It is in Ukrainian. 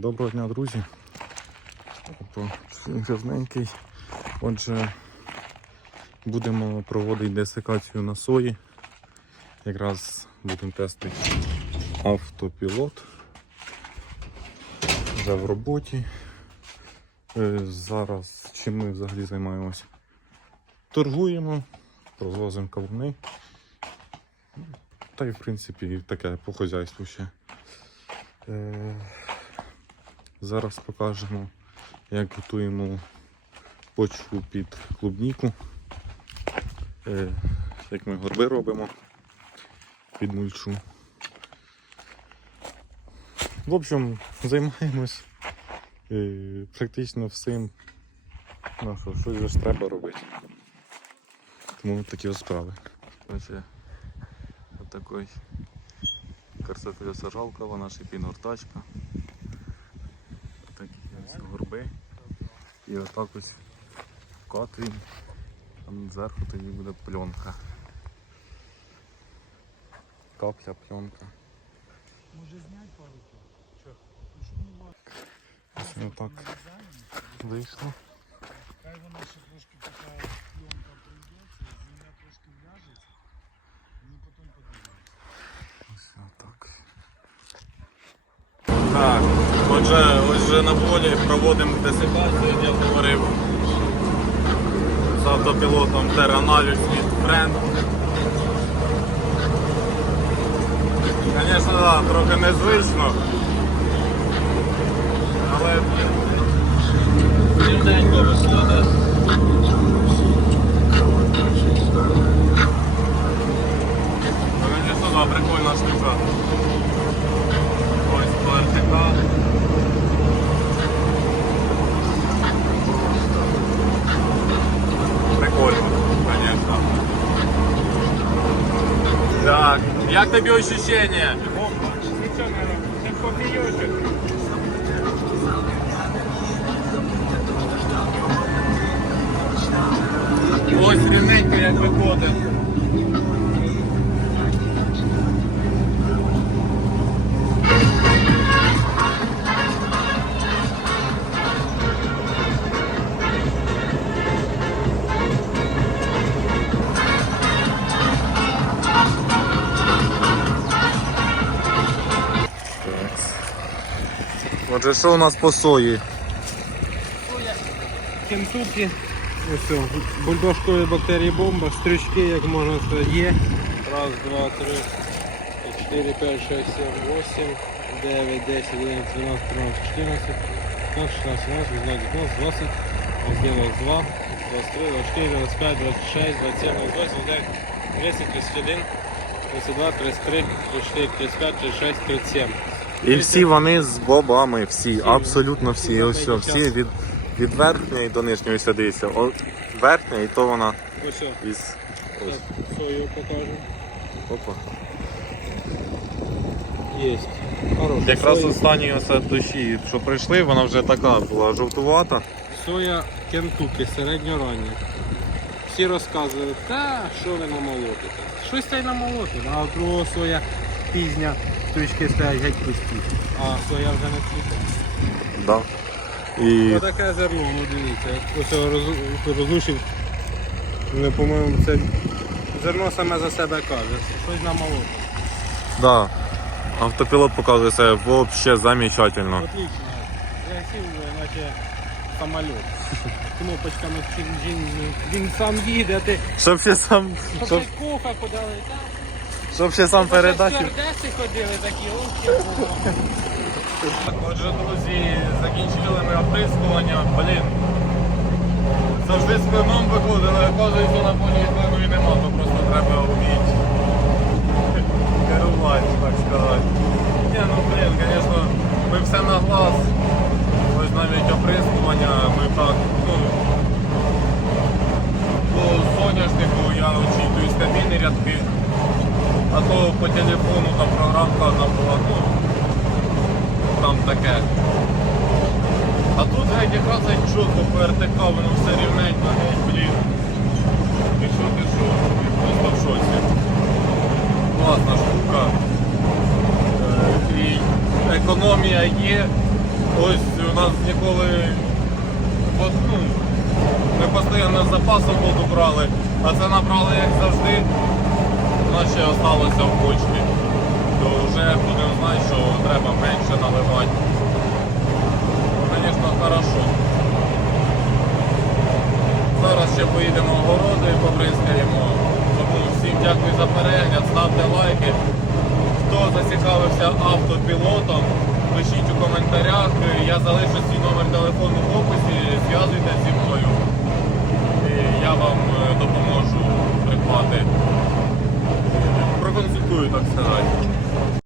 Доброго дня, друзі. Опа, всім. Отже, будемо проводити десикацію на сої. Якраз будемо тестити автопілот. Вже в роботі. Е, Зараз чим ми взагалі займаємося? Торгуємо, розвозимо кавуни. Та й в принципі таке по хазяйству ще. Зараз покажемо, як готуємо почву під клубніку, е, як ми горби робимо під мульчу. В общем, займаємось е, практично всім. Ну що, ж треба робити. Тому такі ось справи. Ось такий картофелесажалка, вона шипінортачка. Такі ось горби. І отак ось вкатуємо. Там зверху тоді буде пленка. Капля, пленка. Може зняти пару Чого? Ось отак вийшло. Хай вона ще трошки така пленка прийдеться, земля трошки вляжеться, і ми потім подивимося. Ось отак. Так, Отже, ось вже на полі проводимо десикацію, як я говорив з автопілотом Terranavix від Friend. Звісно, да, трохи незвично. Але рівненько виходить. Ну, Звісно, да, прикольна штука. Так, як тобі ощущення? Ось рівненько як виходить. Отже, що у нас по сої? Кентукі. Ось о, бульдожкові бактерії бомба, стрючки, як можна сказати, є. Раз, два, три, чотири, п'ять, шесть, сім, восемь, дев'ять, десять, одинадцять, дванадцять, тринадцять, чотирнадцять, п'ятнадцять, шістнадцять, сімнадцять, вісімнадцять, дев'ятнадцять, двадцять, двадцять два, двадцять три, двадцять чотири, двадцять п'ять, двадцять шесть, двадцять сім, двадцять двадцять дев'ять, тридцять, тридцять один, тридцять два, тридцять три, тридцять чотири, тридцять п'ять, тридцять шесть, тридцять сім. І всі вони з бобами, всі, абсолютно всі. Ось все, всі від, від верхньої до нижньої сидиться. О, верхня і то вона Ось із. Ось. свою покажу. Опа. Хороший. Якраз останні дощі, що прийшли, вона вже така була жовтувата. соя кентуки середньорання. Всі розказують, та що ви намолотите? Щось та й намолотите, а от другого соя пізня, стрічки стоять геть пусті. А соя вже не цвіте. Да. І Отаке зерно, ну дивіться, ось його роз, розлучив. Ну, по-моєму, це зерно саме за себе каже. Щось намолотить. да. автопілот показує себе взагалі замечательно. Отлично. Красиво, наче самоліт. Кнопочками він, він, він сам їде, а ти Щоб ще сам, щоб щоб, кофе подали, так? Щоб ще сам передачу. Стюардеси ходили такі, ох, Так, отже, друзі, закінчили ми оприскування. Блін. Завжди з клином виходили, оказується на полі клину і нема, то просто треба вміти керувати, так сказати. Ні, ну блін, звісно, ми все на глаз. Ось навіть оприскування, ми так, ну, по соняшнику я очікую стабільні рядки, а то по телефону там програмка була, ну, там таке. А тут геть якраз чітко по РТК, воно все рівненько, геть, блін. Ти що, ти що? Просто в шоці. Класна штука. Е, І економія є, Ось у нас ніколи ну, ми постійно з запасом воду брали, а це набрали як завжди, нас ще залишилося в бочці. То вже будемо знати, що треба менше наливати. Звісно, хорошо. Зараз ще поїдемо в городи, побризкаємо. Тому всім дякую за перегляд, ставте лайки. Хто зацікавився автопілотом, пишіть у коментарях. Я залишу свій номер телефону в описі, зв'язуйтесь зі мною. І я вам е, допоможу придбати. Проконсультую, так сказати.